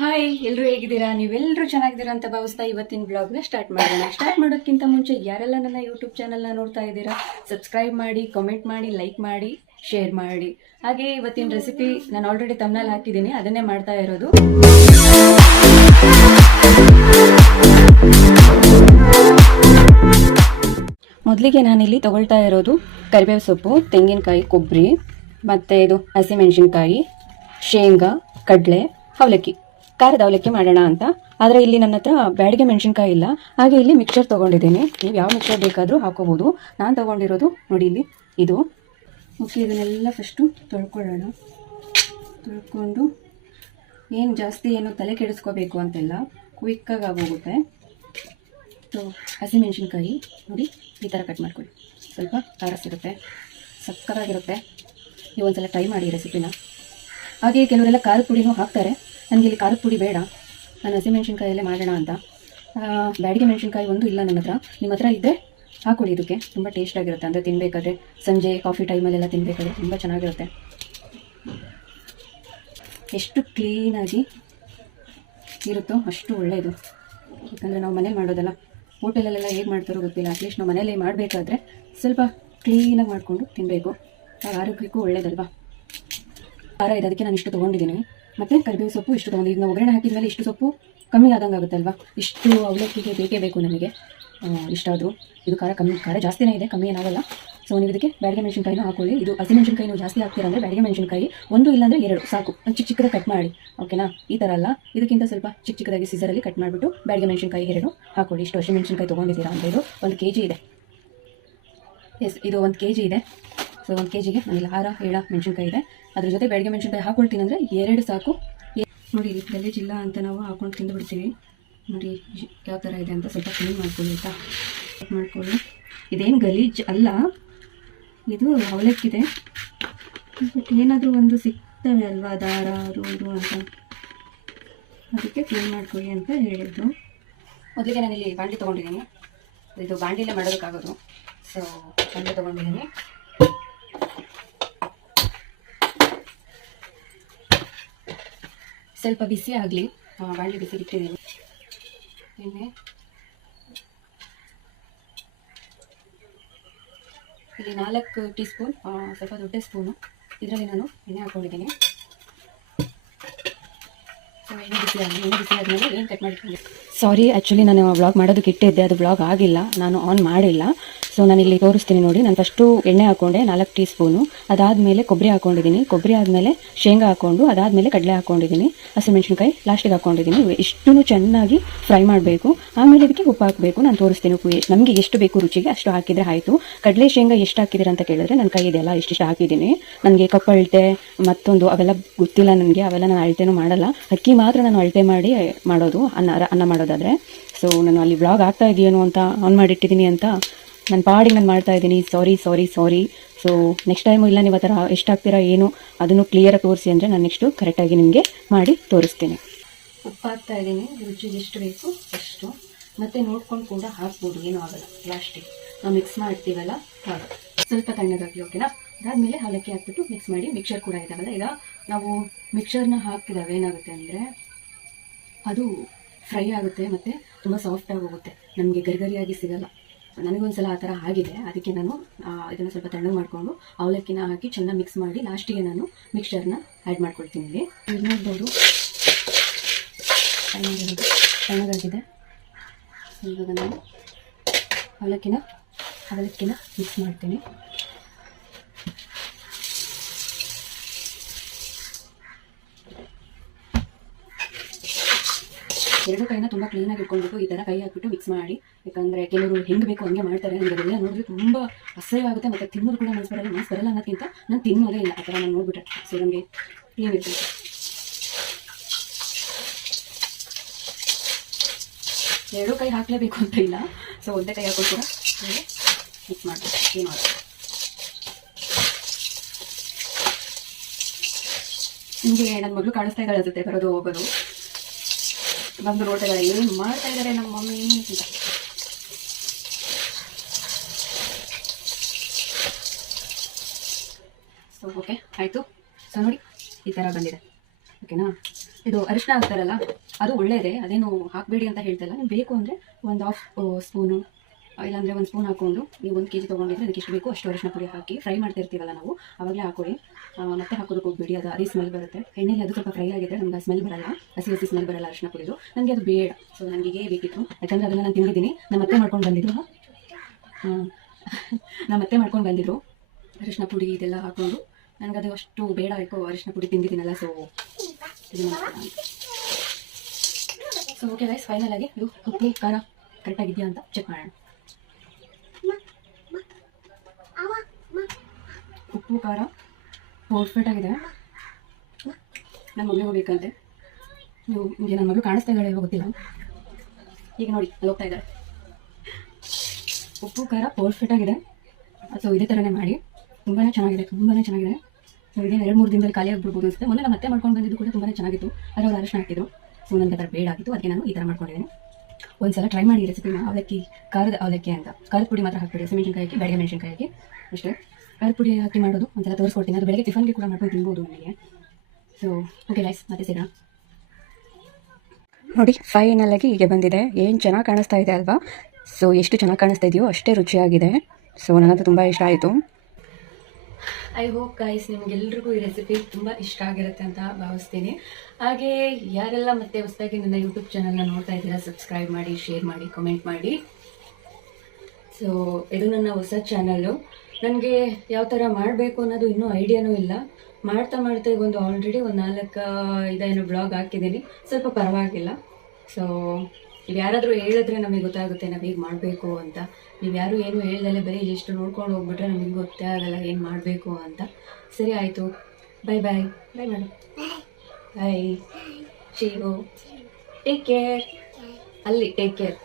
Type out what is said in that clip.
Hi, ಎಲ್ಲರೂ ಹೇಗಿದ್ದೀರಾ? ನೀವೆಲ್ಲರೂ ಚೆನ್ನಾಗಿದ್ದೀರಾ ಅಂತ ಭಾವಿಸ್ತಾ ಇವತ್ತಿನ ಬ್ಲಾಗ್ನ ಸ್ಟಾರ್ಟ್ ಮಾಡೋಣ. ಸ್ಟಾರ್ಟ್ ಮಾಡೋಕ್ಕಿಂತ ಮುಂಚೆ ಯಾರೆಲ್ಲ ನನ್ನ ಯೂಟ್ಯೂಬ್ ಚಾನಲ್ನ ನೋಡ್ತಾ ಇದ್ದೀರಾ, ಸಬ್ಸ್ಕ್ರೈಬ್ ಮಾಡಿ, ಕಮೆಂಟ್ ಮಾಡಿ, ಲೈಕ್ ಮಾಡಿ, ಶೇರ್ ಮಾಡಿ. ಹಾಗೆ ಇವತ್ತಿನ ರೆಸಿಪಿ ನಾನು ಆಲ್ರೆಡಿ ತಮ್ನಲ್ಲಿ ಹಾಕಿದ್ದೀನಿ, ಅದನ್ನೇ ಮಾಡ್ತಾ ಇರೋದು. ಮೊದಲಿಗೆ ನಾನಿಲ್ಲಿ ತಗೊಳ್ತಾ ಇರೋದು ಕರಿಬೇವು ಸೊಪ್ಪು, ತೆಂಗಿನಕಾಯಿ, ಕೊಬ್ಬರಿ, ಮತ್ತು ಇದು ಹಸಿಮೆಣಸಿನ್ಕಾಯಿ, ಶೇಂಗಾ, ಕಡಲೆ, ಅವಲಕ್ಕಿ, ಖಾರದ ಅವಲಕ್ಕಿ ಮಾಡೋಣ ಅಂತ. ಆದರೆ ಇಲ್ಲಿ ನನ್ನ ಹತ್ರ ಬ್ಯಾಡಿಗೆ ಮೆಣಸಿನ್ಕಾಯಿ ಇಲ್ಲ, ಹಾಗೆ ಇಲ್ಲಿ ಮಿಕ್ಸರ್ ತೊಗೊಂಡಿದ್ದೀನಿ. ನೀವು ಯಾವ ಮಿಕ್ಸರ್ ಬೇಕಾದರೂ ಹಾಕೋಬೋದು. ನಾನು ತೊಗೊಂಡಿರೋದು ನೋಡಿ ಇಲ್ಲಿ ಇದು. ಓಕೆ, ಇದನ್ನೆಲ್ಲ ಫಸ್ಟು ತೊಳ್ಕೊಳ್ಳೋಣ. ತೊಳ್ಕೊಂಡು ಏನು ಜಾಸ್ತಿ ಏನು ತಲೆ ಕೆಡಿಸ್ಕೋಬೇಕು ಅಂತೆಲ್ಲ, ಕ್ವಿಕ್ಕಾಗಿ ಆಗೋಗುತ್ತೆ. ಸೊ ಹಸಿಮೆಣಸಿನ್ಕಾಯಿ ನೋಡಿ ಈ ಥರ ಕಟ್ ಮಾಡ್ಕೊಳ್ಳಿ. ಸ್ವಲ್ಪ ಖಾರ ಸಿಗುತ್ತೆ, ಸಕ್ಕತ್ತಾಗಿರುತ್ತೆ. ನೀವು ಒಂದ್ಸಲ ಟ್ರೈ ಮಾಡಿ ರೆಸಿಪಿನ. ಹಾಗೆ ಕೆಲವರೆಲ್ಲ ಖಾರದ ಪುಡಿನೂ ಹಾಕ್ತಾರೆ. ನನಗೆ ಇಲ್ಲಿ ಖಾರದ ಪುಡಿ ಬೇಡ, ನಾನು ಹಸಿಮೆಣ್ಸಿನ್ಕಾಯಲ್ಲೇ ಮಾಡೋಣ ಅಂತ. ಬ್ಯಾಡಿಗೆ ಮೆಣಸಿನ್ಕಾಯಿ ಒಂದು ಇಲ್ಲ ನನ್ನ ಹತ್ರ. ನಿಮ್ಮ ಹತ್ರ ಇದ್ದರೆ ಹಾಕೊಳ್ಳಿ. ಇದಕ್ಕೆ ತುಂಬ ಟೇಸ್ಟಾಗಿರುತ್ತೆ, ಅಂದರೆ ತಿನ್ನಬೇಕಾದ್ರೆ ಸಂಜೆ ಕಾಫಿ ಟೈಮಲ್ಲೆಲ್ಲ ತಿನ್ನಬೇಕಾದ್ರೆ ತುಂಬ ಚೆನ್ನಾಗಿರುತ್ತೆ. ಎಷ್ಟು ಕ್ಲೀನಾಗಿ ಇರುತ್ತೋ ಅಷ್ಟು ಒಳ್ಳೆಯದು. ಯಾಕಂದರೆ ನಾವು ಮನೇಲಿ ಮಾಡೋದಲ್ಲ, ಹೋಟೆಲಲ್ಲೆಲ್ಲ ಹೇಗೆ ಮಾಡ್ತಾರೋ ಗೊತ್ತಿಲ್ಲ. ಅಟ್ಲೀಸ್ಟ್ ನಾವು ಮನೇಲಿ ಮಾಡಬೇಕಾದ್ರೆ ಸ್ವಲ್ಪ ಕ್ಲೀನಾಗಿ ಮಾಡಿಕೊಂಡು ತಿನ್ನಬೇಕು, ಆರೋಗ್ಯಕ್ಕೂ ಒಳ್ಳೇದಲ್ವಾ. ಖಾರ ಇದೆ, ಅದಕ್ಕೆ ನಾನು ಇಷ್ಟು ತೊಗೊಂಡಿದ್ದೀನಿ. ಮತ್ತು ಕರಿಬೇವು ಸೊಪ್ಪು ಇಷ್ಟು ತೊಗೊಂಡಿದ್ದೀನಿ. ನಾವು ಒಗ್ಗರಣೆ ಹಾಕಿದ ಮೇಲೆ ಇಷ್ಟು ಸೊಪ್ಪು ಕಮ್ಮಿ ಆದಂಗೆ ಆಗುತ್ತಲ್ವ. ಇಷ್ಟು ಅವಲಕ್ಕಿಗೆ ಬೇಕೇ ಬೇಕು ನಮಗೆ. ಇಷ್ಟಾದರೂ ಇದು ಖಾರ ಜಾಸ್ತಿನೇ ಇದೆ, ಕಮ್ಮಿ ಏನಾಗಲ್ಲ. ಸೊ ನೀವು ಇದಕ್ಕೆ ಬ್ಯಾಡಿಗೆ ಮೆಣಸಿನ್ಕಾಯಿನೂ ಹಾಕೊಳ್ಳಿ. ಇದು ಹಸಿಮೆಣಸಿನ್ಕಾಯಿ ನೀವು ಜಾಸ್ತಿ ಹಾಕ್ತೀರ ಅಂದರೆ ಬ್ಯಾಡಿಗೆ ಮೆಣಸಿನ್ಕಾಯಿ ಒಂದು ಇಲ್ಲಾಂದರೆ 2 ಸಾಕು. ಚಿಕ್ಕ ಚಿಕ್ಕದಾಗಿ ಕಟ್ ಮಾಡಿ, ಓಕೆನಾ. ಈ ಥರ ಅಲ್ಲ, ಇದಕ್ಕಿಂತ ಸ್ವಲ್ಪ ಚಿಕ್ಕ ಚಿಕ್ಕದಾಗಿ ಸೀಸರಲ್ಲಿ ಕಟ್ ಮಾಡಿಬಿಟ್ಟು ಬ್ಯಾಡಿಗೆ ಮೆಣಸಿನ್ಕಾಯಿ 2 ಹಾಕೊಳ್ಳಿ. ಇಷ್ಟು ಹಸಿಮೆಣಸಿನ್ಕಾಯಿ ತೊಗೊಂಡಿದ್ದೀರಾ ಅಂತ. ಇದು 1 kg ಇದೆ. ಎಸ್, ಇದು 1 kg ಇದೆ. ಸೊ 1 kgಗೆ ನನಗೆ 6-7 ಮೆಣಸಿನ್ಕಾಯಿ ಇದೆ. ಅದ್ರ ಜೊತೆ ಬ್ಯಾಡಿಗೆ ಮೆಣಸಿನ್ಕಾಯಿ ಹಾಕೊಳ್ತೀನಿ ಅಂದರೆ 2 ಸಾಕು. ನೋಡಿ, ಇದು ಗಲೀಜಿಲ್ಲ ಅಂತ ನಾವು ಹಾಕೊಂಡು ತಿಂದುಬಿಡ್ತೀವಿ. ನೋಡಿ ಯಾವ ಥರ ಇದೆ ಅಂತ ಸ್ವಲ್ಪ ಕ್ಲೀನ್ ಮಾಡ್ಕೊಳ್ಳಿ ಆಯಿತಾ. ಮಾಡ್ಕೊಳ್ಳಿ. ಇದೇನು ಗಲೀಜು ಅಲ್ಲ, ಇದು ಅವಲಕ್ಕಿದೆ. ಬಟ್ ಏನಾದರೂ ಒಂದು ಸಿಗ್ತವೆ ಅಲ್ವಾ, ದಾರ ರೂರು ಅಂತ, ಅದಕ್ಕೆ ಕ್ಲೀನ್ ಮಾಡ್ಕೊಳ್ಳಿ ಅಂತ ಹೇಳಿದ್ದು. ಮೊದಲಿಗೆ ನಾನಿಲ್ಲಿ ಬಾಂಡ್ಲಿ ತೊಗೊಂಡಿದ್ದೀನಿ. ಇದು ಬಾಂಡ್ಲಿಲೇ ಮಾಡೋದಕ್ಕಾಗೋದು. ಸೊ ಬಾಂಡ್ಲಿ ತೊಗೊಂಡಿದ್ದೀನಿ. ಸ್ವಲ್ಪ ಬಿಸಿ ಆಗಲಿ, ಬಾಣಲೆ ಬಿಸಿ ಇಟ್ಟಿದ್ದೀನಿ. ಎಣ್ಣೆ ಇಲ್ಲಿ 4 ಟೀ ಸ್ಪೂನ್, ಸ್ವಲ್ಪ ದೊಡ್ಡ ಸ್ಪೂನು ಇದರಲ್ಲಿ ನಾನು ಎಣ್ಣೆ ಹಾಕ್ಕೊಂಡಿದ್ದೀನಿ. ಸೊ ಎಣ್ಣೆ ಬಿಸಿ ಆದಮೇಲೆ ಏನು ಕಟ್ ಮಾಡಿದ್ದೀನಿ. ಸಾರಿ, ಆ್ಯಕ್ಚುಲಿ ನಾನು ವ್ಲಾಗ್ ಮಾಡೋದಕ್ಕೆ ಇಟ್ಟಿದ್ದೆ, ಅದು ವ್ಲಾಗ್ ಆಗಿಲ್ಲ, ನಾನು ಆನ್ ಮಾಡಿಲ್ಲ. ಸೊ ನಾನಿಲ್ಲಿ ತೋರಿಸ್ತೀನಿ ನೋಡಿ. ನಾನು ಫಸ್ಟು ಎಣ್ಣೆ ಹಾಕ್ಕೊಂಡೆ 4 ಟೀ ಸ್ಪೂನು. ಅದಾದಮೇಲೆ ಕೊಬ್ಬರಿ ಹಾಕ್ಕೊಂಡಿದ್ದೀನಿ. ಕೊಬ್ಬರಿ ಆದಮೇಲೆ ಶೇಂಗಾ ಹಾಕ್ಕೊಂಡು, ಅದಾದಮೇಲೆ ಕಡಲೆ ಹಾಕ್ಕೊಂಡಿದ್ದೀನಿ. ಹಸಿಮೆಣಸಿನ್ಕಾಯಿ ಲಾಸ್ಟಿಗೆ ಹಾಕ್ಕೊಂಡಿದ್ದೀನಿ. ಇಷ್ಟೂ ಚೆನ್ನಾಗಿ ಫ್ರೈ ಮಾಡಬೇಕು. ಆಮೇಲೆ ಇದಕ್ಕೆ ಉಪ್ಪು ಹಾಕಬೇಕು. ನಾನು ತೋರಿಸ್ತೀನಿ ಉಪ್ಪು ನಮಗೆ ಎಷ್ಟು ಬೇಕು ರುಚಿಗೆ ಅಷ್ಟು ಹಾಕಿದರೆ ಆಯಿತು. ಕಡಲೆ ಶೇಂಗಾ ಎಷ್ಟು ಹಾಕಿದ್ದೀರಾ ಅಂತ ಕೇಳಿದ್ರೆ ನನ್ನ ಕೈ ಇದೆಯಲ್ಲ ಇಷ್ಟಿಷ್ಟು ಹಾಕಿದ್ದೀನಿ. ನನಗೆ ಕಪ್ ಅಳತೆ ಮತ್ತೊಂದು ಅವೆಲ್ಲ ಗೊತ್ತಿಲ್ಲ ನನಗೆ, ಅವೆಲ್ಲ ನಾನು ಅಳತೆನೂ ಮಾಡಲ್ಲ. ಅಕ್ಕಿ ಮಾತ್ರ ನಾನು ಅಳತೆ ಮಾಡಿ ಮಾಡೋದು, ಅನ್ನ ಮಾಡೋದಾದರೆ. ಸೊ ನಾನು ಅಲ್ಲಿ ವ್ಲಾಗ್ ಆಗ್ತಾ ಇದೆಯೇನೋ ಅಂತ ಆನ್ ಮಾಡಿಟ್ಟಿದ್ದೀನಿ ಅಂತ ನನ್ನ ಪಾಡಿಗೆ ನಾನು ಮಾಡ್ತಾ ಇದ್ದೀನಿ. ಸಾರಿ. ಸೊ ನೆಕ್ಸ್ಟ್ ಟೈಮು ಇಲ್ಲ, ನೀವು ಆ ಥರ ಎಷ್ಟು ಹಾಕ್ತೀರಾ ಏನು ಅದನ್ನು ಕ್ಲಿಯರಾಗಿ ತೋರಿಸಿ ಅಂದರೆ ನಾನು ನೆಕ್ಸ್ಟು ಕರೆಕ್ಟಾಗಿ ನಿಮಗೆ ಮಾಡಿ ತೋರಿಸ್ತೀನಿ. ಉಪ್ಪು ಹಾಕ್ತಾ ಇದ್ದೀನಿ, ರುಚಿಗೆ ಎಷ್ಟು ಬೇಕು ಅಷ್ಟು. ಮತ್ತು ನೋಡ್ಕೊಂಡು ಕೂಡ ಹಾಕ್ಬೋದು, ಏನೂ ಆಗಲ್ಲ. ಲಾಸ್ಟಿಗೆ ನಾವು ಮಿಕ್ಸ್ ಮಾಡ್ತೀವಲ್ಲ ಆಗ ಸ್ವಲ್ಪ ತಣ್ಣಗಾಗಲಿ, ಓಕೆನಾ. ಅದಾದಮೇಲೆ ಅವಲಕ್ಕಿ ಹಾಕ್ಬಿಟ್ಟು ಮಿಕ್ಸ್ ಮಾಡಿ. ಮಿಕ್ಸರ್ ಕೂಡ ಇದ್ದಾವಲ್ಲ, ಈಗ ನಾವು ಮಿಕ್ಸರ್ನ ಹಾಕಿದಾಗ ಏನಾಗುತ್ತೆ ಅಂದರೆ ಅದು ಫ್ರೈ ಆಗುತ್ತೆ ಮತ್ತು ತುಂಬ ಸಾಫ್ಟಾಗಿ ಹೋಗುತ್ತೆ, ನಮಗೆ ಗರಿಗರಿಯಾಗಿ ಸಿಗಲ್ಲ. ನನಗೊಂದ್ಸಲ ಆ ಥರ ಆಗಿದೆ. ಅದಕ್ಕೆ ನಾನು ಇದನ್ನು ಸ್ವಲ್ಪ ತಣ್ಣಗೆ ಮಾಡಿಕೊಂಡು ಅವಲಕ್ಕಿನ ಹಾಕಿ ಚೆನ್ನಾಗಿ ಮಿಕ್ಸ್ ಮಾಡಿ ಲಾಸ್ಟಿಗೆ ನಾನು ಮಿಕ್ಸ್ಚರ್ನ ಆ್ಯಡ್ ಮಾಡ್ಕೊಳ್ತೀನಿ. ಇಲ್ಲಿ ಇದು ನೋಡ್ಬೋದು ತಣ್ಣಗಾಗಿದೆ. ಇವಾಗ ನಾನು ಅವಲಕ್ಕಿನ ಮಿಕ್ಸ್ ಮಾಡ್ತೀನಿ. ಎರಡು ಕೈನ ತುಂಬ ಕ್ಲೀನಾಗಿ ಇಟ್ಕೊಂಡ್ಬಿಟ್ಟು ಈ ಥರ ಕೈ ಹಾಕ್ಬಿಟ್ಟು ಮಿಕ್ಸ್ ಮಾಡಿ. ಯಾಕಂದರೆ ಕೆಲವರು ಹೆಂಗೆ ಬೇಕು ಹಂಗೆ ಮಾಡ್ತಾರೆ. ನನಗೆ ಅದೆಲ್ಲ ನೋಡಿದ್ರೆ ತುಂಬ ಅಸಹ್ಯವಾಗುತ್ತೆ, ಮತ್ತು ತಿನ್ನೋದು ಕೂಡ ಮನಸ್ಸು ಬರಲ್ಲ ಅನ್ನೋದಕ್ಕಿಂತ ನಾನು ತಿನ್ನೋದೇ ಇಲ್ಲ ಆ ಥರ ನಾನು ನೋಡ್ಬಿಟ್ಟೆ. ಸೊ ನನಗೆ ಕ್ಲೀನ್ ಇರ್ತದೆ. ಎರಡು ಕೈ ಹಾಕಲೇಬೇಕು ಅಂತ ಇಲ್ಲ, ಸೊ ಒಂದೇ ಕೈ ಹಾಕೊಂಡು ಕೂಡ ಮಿಕ್ಸ್ ಮಾಡ್ತೀನಿ. ಏನು ಆಗುತ್ತೆ ನಿಮಗೆ ನನ್ನ ಮಗಳು ಕಾಣಿಸ್ತಾ ಇದ್ದಾಳೆ ಅನ್ಸುತ್ತೆ, ಬರೋದು ಹೋಗೋದು. ಬಂದು ನೋಡ್ತಾ ಇದ್ದಾರೆ, ಏನು ಮಾಡ್ತಾ ಇದ್ದಾರೆ ನಮ್ಮ ಮಮ್ಮಿ ಅಂತ. ಸೊ ಓಕೆ ಆಯಿತು. ಸೊ ನೋಡಿ ಈ ಥರ ಬಂದಿದೆ, ಓಕೆನಾ. ಇದು ಅರಿಶಿನ ಹಾಕ್ತಾರಲ್ಲ ಅದು ಒಳ್ಳೇದೇ, ಅದೇನು ಹಾಕಬೇಡಿ ಅಂತ ಹೇಳ್ತಲ್ಲ. ನೀವು ಬೇಕು ಅಂದರೆ ಒಂದು ಹಾಫ್ ಸ್ಪೂನು ಇಲ್ಲಾಂದರೆ 1 ಸ್ಪೂನ್ ಹಾಕ್ಕೊಂಡು, ನೀವು 1 kg ತೊಗೊಂಡಿದ್ರೆ ಅದಕ್ಕೆ ಎಷ್ಟು ಬೇಕೋ ಅಷ್ಟು ಅರಿಶಿನ ಪುಡಿ ಹಾಕಿ ಫ್ರೈ ಮಾಡ್ತಿರ್ತೀವಲ್ಲ ನಾವು, ಆವಾಗಲೇ ಹಾಕೊಳ್ಳಿ. ಮತ್ತೆ ಹಾಕೋದಕ್ಕೆ ಹೋಗ್ಬೇಡಿ, ಅದು ಅದೇ ಸ್ಮೆಲ್ ಬರುತ್ತೆ. ಎಣ್ಣೆಲಿ ಅದು ಸ್ವಲ್ಪ ಫ್ರೈ ಆಗಿದ್ರೆ ನಮ್ಗೆ ಆ ಸ್ಮೆಲ್ ಬರಲ್ಲ, ಹಸಿ ಸ್ಮೆಲ್ ಬರಲ್ಲ ಅರಿಶಿನ ಪುಡಿದು. ನನಗೆ ಅದು ಬೇಡ, ಸೊ ನನಗೆ ಬೇಕಿತ್ತು. ಯಾಕಂದರೆ ಅದನ್ನು ನಾನು ತಿಂದಿದ್ದೀನಿ, ನಮ್ಮ ಅತ್ತೆ ಮಾಡ್ಕೊಂಡು ಬಂದಿದ್ರು. ನಮ್ಮ ಅತ್ತೆ ಮಾಡ್ಕೊಂಡು ಬಂದಿದ್ರು ಅರಿಶಿನ ಪುಡಿ ಇದೆಲ್ಲ ಹಾಕ್ಕೊಂಡು. ನನಗದು ಅಷ್ಟು ಬೇಡ, ಯಾಕೋ ಅರಿಶಿನ ಪುಡಿ ತಿಂದಿದ್ದೀನಲ್ಲ, ಸೊ ಓಕೆ ಗೈಸ್, ಫೈನಲ್ ಆಗಿ ಇದು ಉಪ್ಪು ಖಾರ ಕರೆಕ್ಟಾಗಿದೆಯಾ ಅಂತ ಚೆಕ್ ಮಾಡೋಣ. ಉಪ್ಪು ಖಾರ ಪರ್ಫೆಕ್ಟ್ ಆಗಿದೆ. ನನ್ನ ಮಗಳಿಗೂ ಬೇಕಂತೆ. ನಿಮಗೆ ನನ್ನ ಮಗಳು ಕಾಣಿಸ್ತಾ ಇದ್ದಾಳೆ ಇವಾಗ ಗೊತ್ತಿಲ್ಲ. ಈಗ ನೋಡಿ ಅಲ್ಲಿ ಹೋಗ್ತಾ ಇದ್ದಾಳೆ. ಉಪ್ಪು ಖಾರ ಪರ್ಫೆಕ್ಟ್ ಆಗಿದೆ. ಸೊ ಇದೇ ಥರನೇ ಮಾಡಿ, ತುಂಬಾ ಚೆನ್ನಾಗಿದೆ, ತುಂಬಾ ಚೆನ್ನಾಗಿದೆ. ಸೊ ಇದೇನು 2-3 ದಿನದಲ್ಲಿ ಖಾಲಿ ಆಗಿಬಿಡ್ಬೋದು ಅನಿಸುತ್ತೆ. ಮೊನ್ನೆ ನಮ್ಮ ಮತ್ತೆ ಮಾಡ್ಕೊಂಡು ಬಂದಿದ್ದು ಕೂಡ ತುಂಬಾ ಚೆನ್ನಾಗಿತ್ತು, ಆದರೆ ಅವ್ರು ಅರಿಶಿನ ಹಾಕಿದ್ರು. ಸೊ ನನಗೆ ಅದರ ಬೇಡ ಆಗಿತ್ತು, ಅದಕ್ಕೆ ನಾನು ಈ ಥರ ಮಾಡ್ಕೊಂಡಿದ್ದೀನಿ. ಒಂದ್ಸಲ ಟ್ರೈ ಮಾಡಿ ರೆಸಿಪಿನ. ಅವಲಕ್ಕಿ, ಖಾರದ ಅವಲಕ್ಕಿ ಅಂತ. ಖಾರದ ಪುಡಿ ಮಾತ್ರ ಹಾಕ್ಬಿಡಿ, ಹಸಿಮೆಣಸಿನ್ಕಾಯಿ ಹಾಕಿ, ಬೆಳಗ್ಗೆ ಮೆಣಸಿನ್ಕಾಯಿ ಹಾಕಿ ಅಷ್ಟೇ. ಖಾರದ ಪುಡಿ ಹಾಕಿ ಮಾಡೋದು ಒಂದ್ಸಲ ತೋರಿಸ್ಕೊಡ್ತೀನಿ. ಅದು ಬೆಳಗ್ಗೆ ಟಿಫನ್ಗೆ ಕೂಡ ಮಾಡ್ಕೊಂಡು ತಿನ್ಬೋದು ನನಗೆ. ಸೊ ಓಕೆ ಗೈಸ್, ಮತ್ತೆ ಸಿಗೋಣ. ನೋಡಿ ಫೈನಲ್ ಆಗಿ ಹೀಗೆ ಬಂದಿದೆ. ಏನು ಚೆನ್ನಾಗಿ ಕಾಣಿಸ್ತಾ ಇದೆ ಅಲ್ವಾ? ಸೊ ಎಷ್ಟು ಚೆನ್ನಾಗಿ ಕಾಣಿಸ್ತಾ ಇದೆಯೋ ಅಷ್ಟೇ ರುಚಿಯಾಗಿದೆ. ಸೊ ನನಗಂತೂ ತುಂಬ ಇಷ್ಟ ಆಯಿತು. ಐ ಹೋಪ್ ಗೈಸ್ ನಿಮಗೆಲ್ರಿಗೂ ಈ ರೆಸಿಪಿ ತುಂಬ ಇಷ್ಟ ಆಗಿರುತ್ತೆ ಅಂತ ಭಾವಿಸ್ತೀನಿ. ಹಾಗೆ ಯಾರೆಲ್ಲ ಮತ್ತೆ ಹೊಸದಾಗಿ ನನ್ನ ಯೂಟ್ಯೂಬ್ ಚಾನಲ್ನ ನೋಡ್ತಾ ಇದ್ದೀರಾ, ಸಬ್ಸ್ಕ್ರೈಬ್ ಮಾಡಿ, ಶೇರ್ ಮಾಡಿ, ಕಮೆಂಟ್ ಮಾಡಿ. ಸೊ ಇದು ನನ್ನ ಹೊಸ ಚಾನಲ್ಲು. ನನಗೆ ಯಾವ ಥರ ಮಾಡಬೇಕು ಅನ್ನೋದು ಇನ್ನೂ ಐಡಿಯಾನೂ ಇಲ್ಲ. ಮಾಡ್ತಾ ಈಗ ಒಂದು ಆಲ್ರೆಡಿ 4-5 ಬ್ಲಾಗ್ ಹಾಕಿದ್ದೀನಿ, ಸ್ವಲ್ಪ ಪರವಾಗಿಲ್ಲ. ಸೊ ನೀವು ಯಾರಾದರೂ ಹೇಳಿದ್ರೆ ನಮಗೆ ಗೊತ್ತಾಗುತ್ತೆ ನಾವು ಹೇಗೆ ಮಾಡಬೇಕು ಅಂತ. ನೀವು ಯಾರು ಏನು ಹೇಳ್ದಲ್ಲೇ ಬರೀ ಎಷ್ಟು ನೋಡ್ಕೊಂಡು ಹೋಗ್ಬಿಟ್ರೆ ನಮಗೆ ಗೊತ್ತೇ ಆಗಲ್ಲ ಏನು ಮಾಡಬೇಕು ಅಂತ. ಸರಿ ಆಯಿತು, ಬಾಯ್ ಬಾಯ್. ಬಾಯ್ ಮೇಡಮ್, ಬಾಯ್. ಶೀಗೋ, ಟೇಕ್ ಕೇರ್. ಅಲ್ಲಿ ಟೇಕ್ ಕೇರ್.